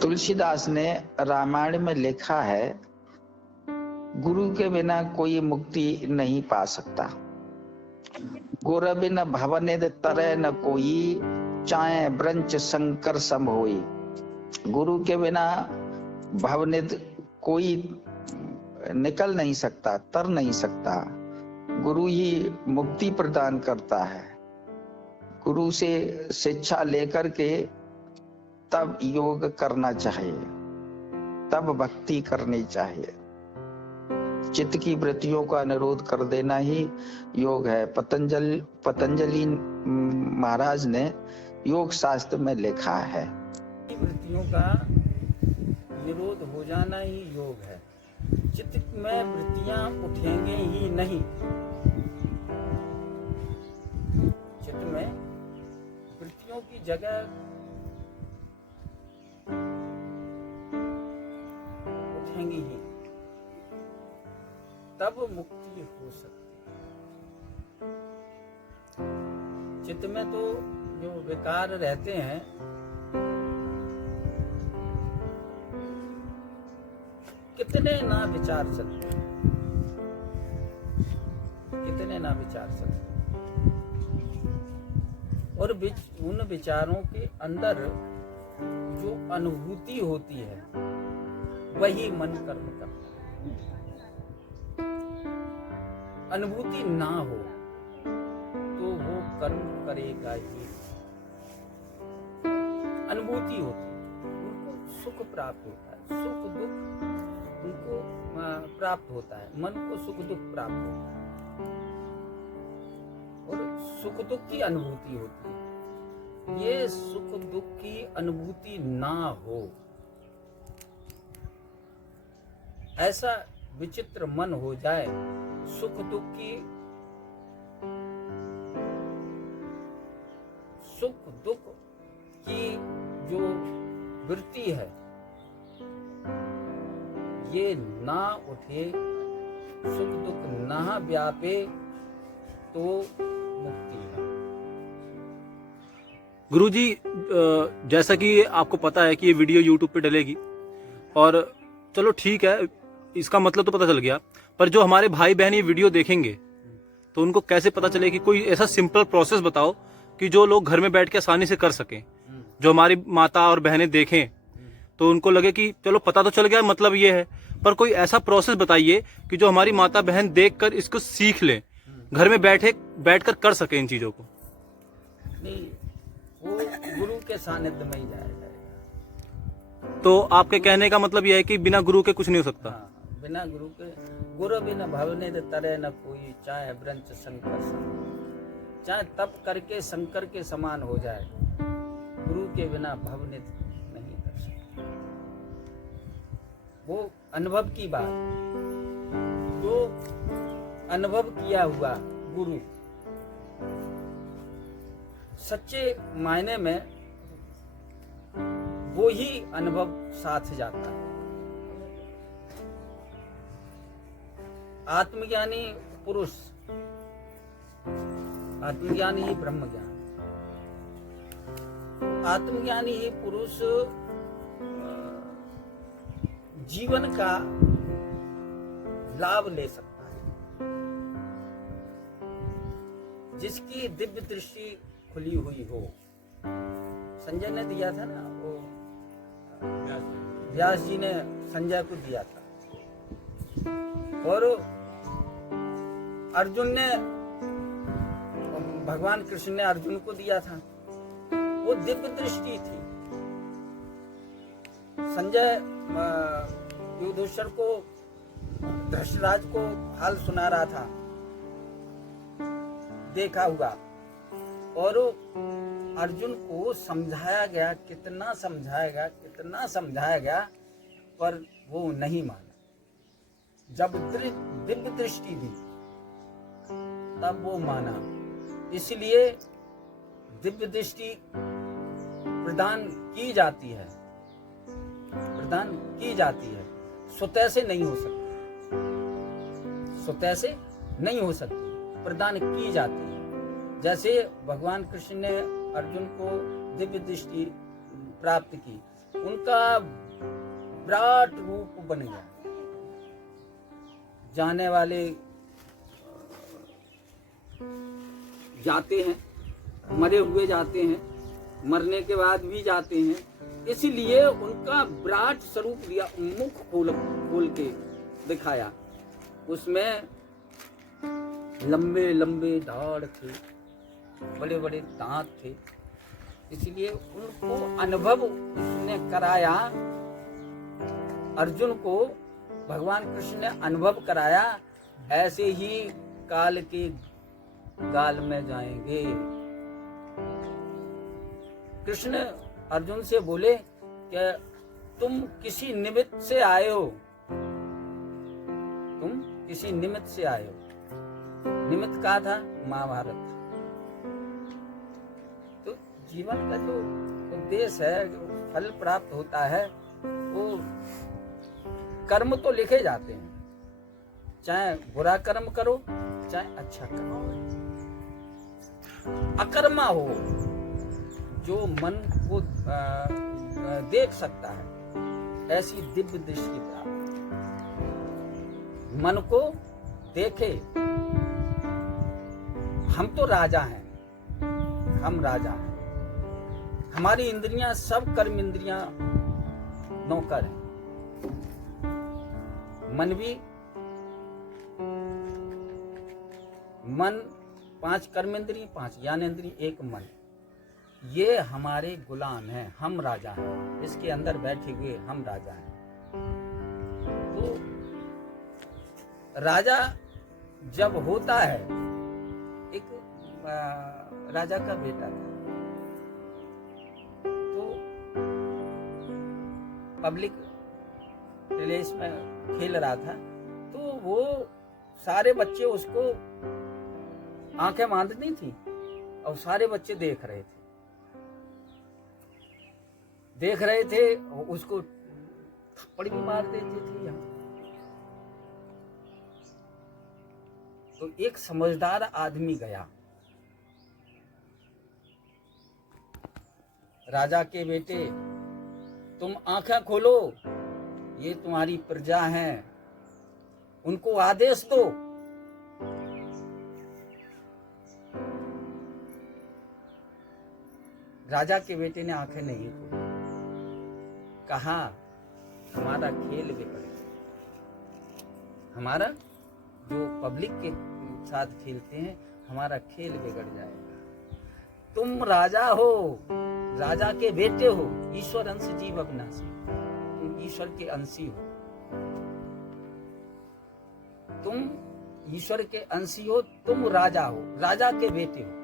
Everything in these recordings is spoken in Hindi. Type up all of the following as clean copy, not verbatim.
तुलसीदास ने रामायण में लिखा है, गुरु के बिना कोई मुक्ति नहीं पा सकता। गुर बिन भवनिध तरह न कोई, चाहे ब्रंच शंकर सम होई। गुरु के बिना भवनिध कोई निकल नहीं सकता, तर नहीं सकता। गुरु ही मुक्ति प्रदान करता है। गुरु से शिक्षा लेकर के तब योग करना चाहिए, तब भक्ति करनी चाहिए। चित्त की वृत्तियों का निरोध कर देना ही योग है। पतंजलि महाराज ने योग शास्त्र में लिखा है, वृत्तियों का निरोध हो जाना ही योग है। चित्त में वृत्तियां उठेंगे ही नहीं। चित्त में वृत्तियों की जगह उठेंगी ही, तब मुक्ति हो सकती है। चित्त में तो जो विकार रहते हैं, कितने ना विचार सकते हैं, कितने ना विचार सकते हैं। और उन विचारों के अंदर जो अनुभूति होती है, वही मन कर्म करता है। अनुभूति ना हो तो वो कर्म करेगा ही। अनुभूति होती है, उनको सुख प्राप्त होता है, सुख दुख उनको प्राप्त होता है, मन को सुख दुख प्राप्त होता है और सुख दुख की अनुभूति होती है। ये सुख दुख की अनुभूति ना हो, ऐसा विचित्र मन हो जाए, सुख दुख की जो वृत्ति है ये ना उठे, सुख दुख ना व्यापे, तो मुक्ति है। गुरुजी, जैसा कि आपको पता है कि ये वीडियो YouTube पे डलेगी, और चलो ठीक है, इसका मतलब तो पता चल गया, पर जो हमारे भाई बहन ये वीडियो देखेंगे तो उनको कैसे पता चले? कि कोई ऐसा सिंपल प्रोसेस बताओ कि जो लोग घर में बैठ के आसानी से कर सकें, जो हमारी माता और बहनें देखें तो उनको लगे कि चलो पता तो चल गया, मतलब ये है, पर कोई ऐसा प्रोसेस बताइए कि जो हमारी माता बहन देखकर इसको सीख लें, घर में बैठकर कर सके इन चीजों को। नहीं, वो गुरु के सानिध्य में ही जाएगा। तो आपके कहने का मतलब यह है कि बिना गुरु के कुछ नहीं हो सकता? हाँ, बिना गुरु के, गुरु बिना भवनिध तरह न कोई, चाहे ब्रंच शंकर सम। चाहे तप करके शंकर के समान हो जाए, गुरु के बिना भवनिध नहीं कर सकते। वो अनुभव की बात, जो अनुभव किया हुआ गुरु सच्चे मायने में वो ही अनुभव साथ जाता है। आत्मज्ञानी पुरुष, आत्मज्ञानी ही ब्रह्म ज्ञान। आत्मज्ञानी ही पुरुष जीवन का लाभ ले सकता है, जिसकी दिव्य दृष्टि खुली हुई हो। संजय ने दिया था ना, वो व्यास जी ने संजय को दिया था, और अर्जुन ने, भगवान कृष्ण ने अर्जुन को दिया था। वो दिव्य दृष्टि थी। संजय युधिष्ठिर को, धृतराज को हाल सुना रहा था, देखा हुआ, और अर्जुन को समझाया गया, कितना समझाया गया, पर वो नहीं माना। जब दिव्य दृष्टि दी तब वो माना। इसलिए दिव्य दृष्टि प्रदान की जाती है, स्वतः से नहीं हो सकती, स्वतः से नहीं हो सकती, प्रदान की जाती है। जैसे भगवान कृष्ण ने अर्जुन को दिव्य दृष्टि प्राप्त की, उनका विराट रूप बन गया। जाने वाले जाते हैं, मरे हुए जाते हैं, मरने के बाद भी जाते हैं, इसलिए उनका विराट स्वरूप दिया, मुख खोल के दिखाया। उसमें लंबे लंबे दाढ़ थे, बड़े बड़े दांत थे, इसलिए उनको अनुभव उसने कराया। अर्जुन को भगवान कृष्ण ने अनुभव कराया, ऐसे ही काल के गाल में जाएंगे। कृष्ण अर्जुन से बोले कि तुम किसी निमित्त से आए हो, तुम किसी निमित्त से आए हो। निमित्त क्या था? महाभारत। तो जीवन का जो उद्देश्य है, जो फल प्राप्त होता है, वो कर्म तो लिखे जाते हैं, चाहे बुरा कर्म करो चाहे अच्छा कर्म करो। अकर्मा हो, जो मन को देख सकता है, ऐसी दिव्य दृष्टि प्राप्त, मन को देखे। हम तो राजा हैं, हम राजा हैं, हमारी इंद्रियां सब कर्म इंद्रियां नौकर हैं। मन भी, मन 5 कर्म इंद्रिय, 5 ज्ञान इंद्रिय, 1 मन, ये हमारे गुलाम हैं, हम राजा हैं, इसके अंदर बैठे हुए हम राजा हैं। तो राजा जब होता है, एक राजा का बेटा था, तो पब्लिक प्लेस में खेल रहा था, तो वो सारे बच्चे उसको आंखें बांधनी थी और सारे बच्चे देख रहे थे, उसको थप्पड़ भी मार देते थे यहाँ। तो एक समझदार आदमी गया, राजा के बेटे तुम आंखें खोलो, ये तुम्हारी प्रजा हैं, उनको आदेश दो। राजा के बेटे ने आंखें नहीं खोली, कहा हमारा खेल बिगड़ गया, हमारा जो पब्लिक के साथ खेलते हैं, हमारा खेल बिगड़ जाएगा। तुम राजा हो, राजा के बेटे हो, ईश्वर अंश जीव अविनाशी, तुम ईश्वर के अंशी हो, तुम ईश्वर के अंशी हो, तुम राजा हो, राजा के बेटे हो।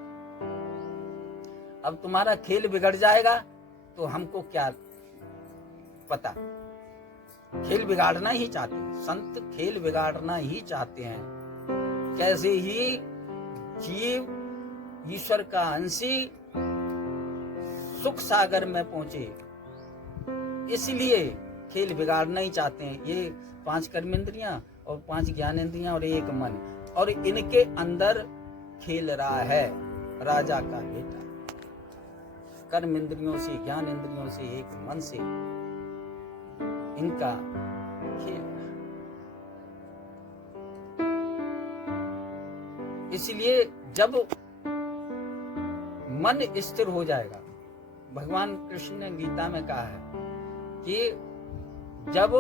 अब तुम्हारा खेल बिगड़ जाएगा तो हमको क्या पता। खेल बिगाड़ना ही चाहते हैं, संत खेल बिगाड़ना ही चाहते हैं। कैसे ही जीव ईश्वर का अंशी सुख सागर में पहुंचे, इसलिए खेल बिगाड़ना ही चाहते हैं। ये 5 कर्मेंद्रियां और 5 ज्ञानेंद्रियां और 1 मन, और इनके अंदर खेल रहा है राजा का बेटा। कर्म इंद्रियों से, ज्ञान इंद्रियों से, 1 मन से इनका खेल। इसलिए जब मन स्थिर हो जाएगा, भगवान कृष्ण ने गीता में कहा है कि जब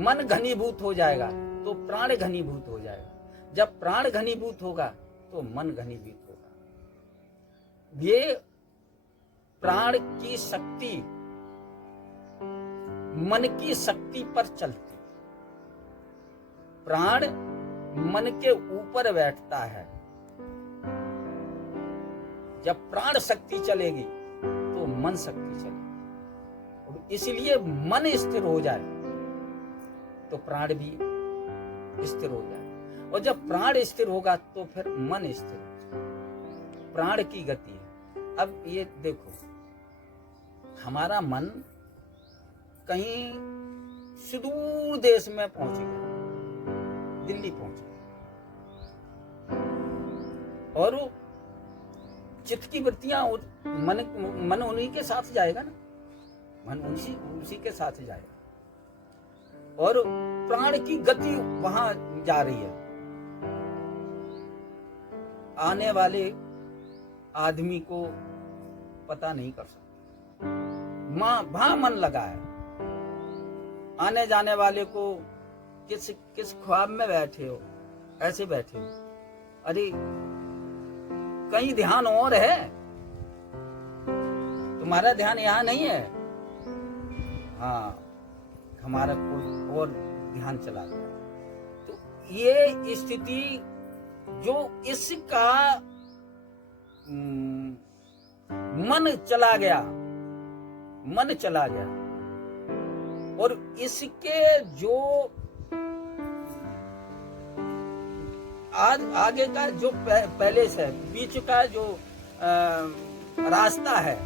मन घनीभूत हो जाएगा तो प्राण घनीभूत हो जाएगा, जब प्राण घनीभूत होगा तो मन घनीभूत होगा। ये प्राण की शक्ति मन की शक्ति पर चलती, प्राण मन के ऊपर बैठता है। जब प्राण शक्ति चलेगी तो मन शक्ति चलेगी, और इसलिए मन स्थिर हो जाए तो प्राण भी स्थिर हो जाए, और जब प्राण स्थिर होगा तो फिर मन स्थिर हो जाए। प्राण की गति है। अब ये देखो, हमारा मन कहीं सुदूर देश में पहुंचेगा, दिल्ली पहुंचेगा, और वो चित्त की वृत्तियां मन उन्हीं के साथ जाएगा ना। मन उसी उसी के साथ जाएगा। और प्राण की गति वहां जा रही है। आने वाले आदमी को पता नहीं कर सकता, वहां मन लगा है। आने जाने वाले को किस ख्वाब में बैठे हो, ऐसे बैठे हो, अरे कहीं ध्यान और है, तुम्हारा ध्यान यहाँ नहीं है। हाँ, हमारा कोई और ध्यान चला गया। तो ये स्थिति जो इसका मन चला गया, और इसके जो आज आगे का जो पहले से बीच का जो रास्ता है,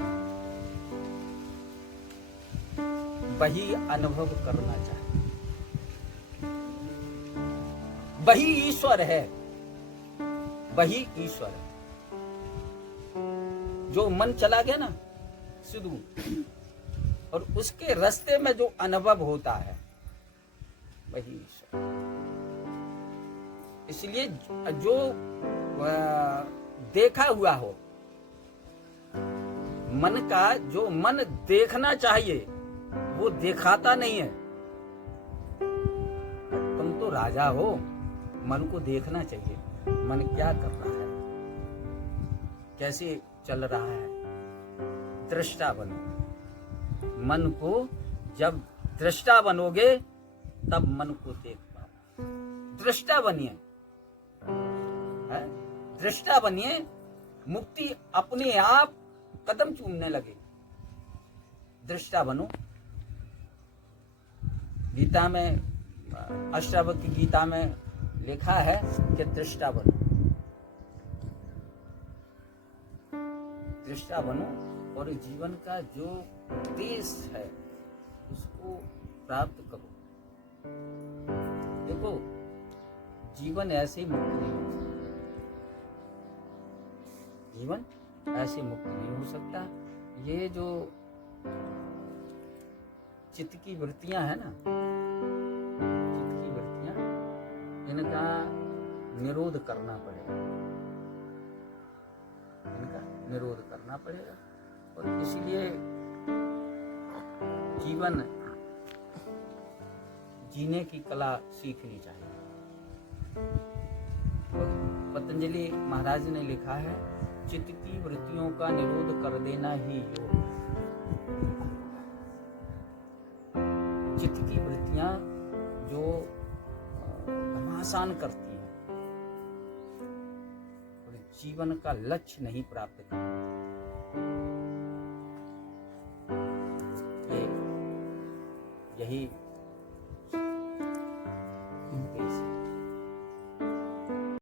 वही अनुभव करना चाहिए। वही ईश्वर है, वही ईश्वर है। जो मन चला गया ना सिद्धू, और उसके रास्ते में जो अनुभव होता है वही ईश्वर। इसलिए जो देखा हुआ हो, मन का जो मन देखना चाहिए वो दिखाता नहीं है। तुम तो राजा हो, मन को देखना चाहिए, मन क्या कर रहा है, कैसे चल रहा है। दृष्टा बनो। मन को जब दृष्टा बनोगे तब मन को देख पाओ। दृष्टा बनिए, दृष्टा बनिए, मुक्ति अपने आप कदम चूमने लगे। दृष्टा बनो। गीता में, अष्टावक्र की गीता में लिखा है कि दृष्टा बनो। दृष्टा बनो और जीवन का जो उद्देश्य है उसको प्राप्त करो। देखो, जीवन ऐसे ही मुक्त नहीं हो सकता। जीवन ऐसे मुक्त नहीं हो सकता। ये जो चित्त की वृत्तियां है ना, चित्त की वृत्तियां, इनका निरोध करना पड़ेगा, इनका निरोध करना पड़ेगा। और इसलिए जीवन जीने की कला सीखनी चाहिए। और पतंजलि महाराज ने लिखा है, चित्त की वृत्तियों का निरोध कर देना ही योग। चित्त की वृत्तियां जो घमासान करती हैं और जीवन का लक्ष्य नहीं प्राप्त करती, यही